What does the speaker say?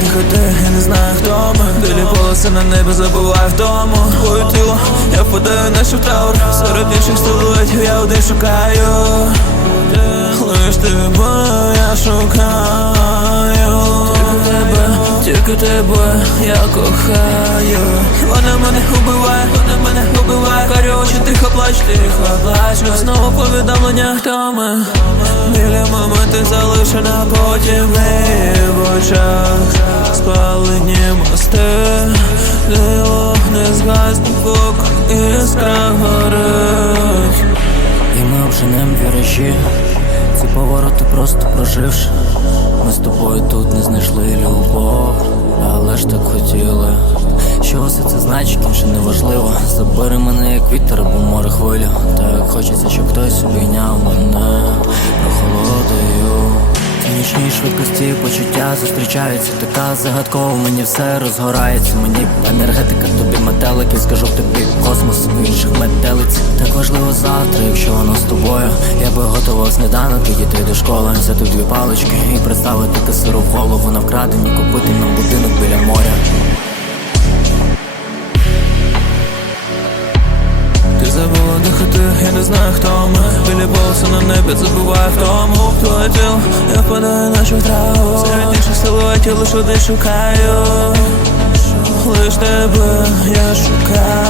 дихати, я не знаю хто ми. Білі полоси на небі забуваю вдому Твоє тіло, я впадаю наче в траур. Серед інших столиць я один шукаю. Лиш тебе я шукаю. Тільки тебе, тільки тебе я кохаю. Вона мене убиває, вона мене убиває. Карі очі тихо плач, тихо плачу Знову повідомлення, хто ми Моменти залишена потім в очах. Спалені мости Дило не згасне поки іскра горить І ми обженем віражі. Ці повороти просто проживши. Ми з тобою тут не знайшли любов Але ж так хотіли. Що все це значить, інше не важливо. Забери мене як вітер або море хвилю Так хочеться, щоб хтось обійняв мене. Прохолодою почуття зустрічаються така загадкова, мені все розгорається. Мені енергетика, тобі метелики, скажу тобі космос в інших метелиць. Так важливо завтра, якщо воно з тобою. Я би готував сніданок, підійти до школи, взяти дві палички і представити кисеру в голову на вкрадені, купити нам будинок біля моря. Забула дихати, я не знаю хто ми Білі полоси на небі забуваю в тому Твоє тіло, я впадаю наче в Серед що ти шукаю. Лиш тебе я шукаю